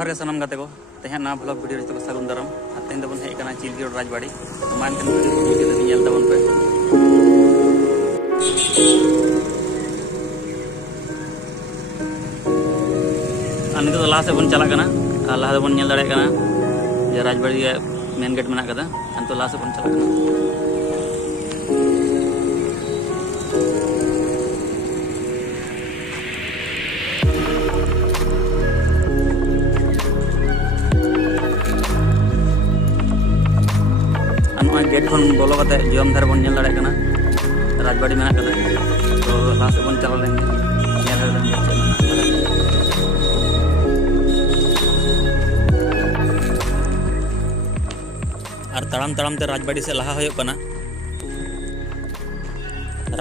जोहार के सनम गाते को तेहन ना ब्लॉग वीडियो तो सागुन दाराम तेहन दबन हेज कना चिल्की रोड राजबाड़ी तो मान के वीडियो के नेल तबन पे नित तो लाहा से बन चला कना लाहा बन नेल दाड़े कना जे राजबाड़ी मेन गेट मेना कदा तो लाहा से बन चला कना गेट खन बोलो कते जम धारे बन नेल दाड़े कना राजबाड़ी मेना कदा तो लाहा से बन चला लेंगे नेल लेंगे चेक मेना और तड़ाम तड़ाम ते राजबाड़ी से लाहा होयो कना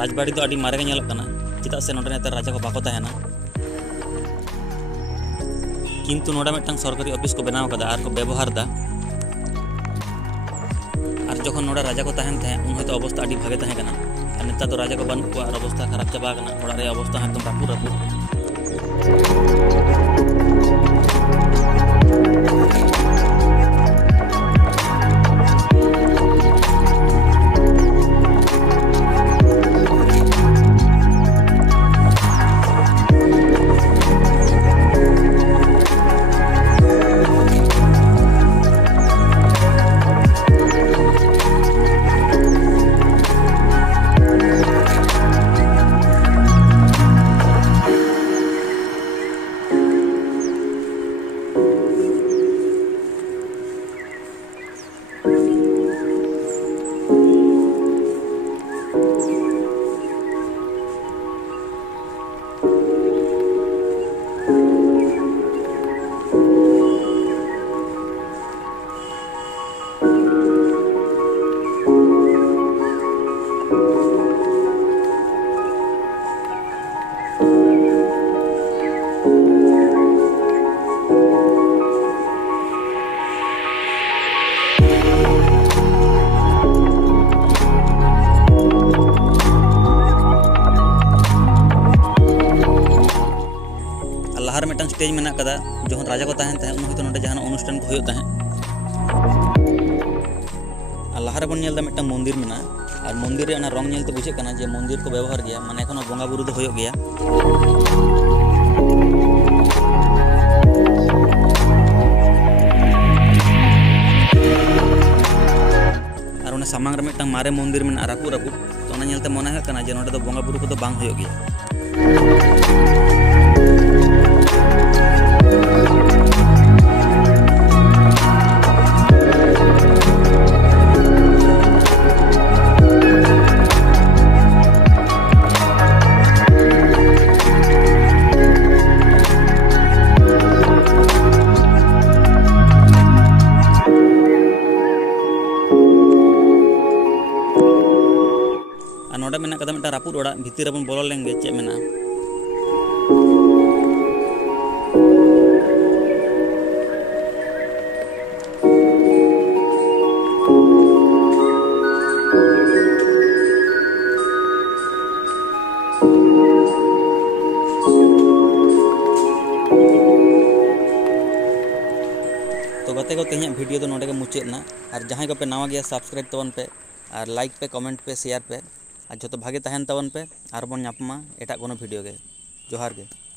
राजबाड़ी तो अड़ी मारे गे नेलक कना चिदा से नोडे नेते राजा को बाको ताहेना किंतु नोडे मिदटांग सरकारी ऑफिस को बनाव कदा आर को व्यवहार दा और जखन नोडे राजा को ताहेन थे उन हयतो अवस्था अड़ी भागे ताहे कना और नेता तो राजा को बन को और अवस्था खराब चाबा कना ओड़ा रे अवस्था एकदम रापू रापू लाहार मिदटांग स्टेज मेना कदा जखन राजा को ताहेन ताहे उन हयतो नोडे जहां अनुष्ठान को होयो ताहे और लाहारे बन नेल दा मिदटांग मंदिर मेना और मंदिर रे अना रंग नेलते बुझे कना जे मंदिर को व्यवहार गया माने एखोनो बोंगा बुरु दो होयो गया और उन सामांग रे मिदटांग मारे मंदिर मेना रापू रापू तो उना नेलते मने होय कना जे नोडे दो बोंगा बुरु को दो बांग होयो गया नोडे मेना कदा मिदटांग रापुद ओड़ा भीतर रे बन बोलो लेंगे चेक मेना तो गते को तेहन वीडियो तो नोडे के मुचादना और जहां को पे नवा गया सब्सक्राइब तबन पे और लाइक पे कमेंट पे शेयर पे और जो तो भागे तहन तबन पे और बन नापमा एटा कोनो वीडियो के जोहार के।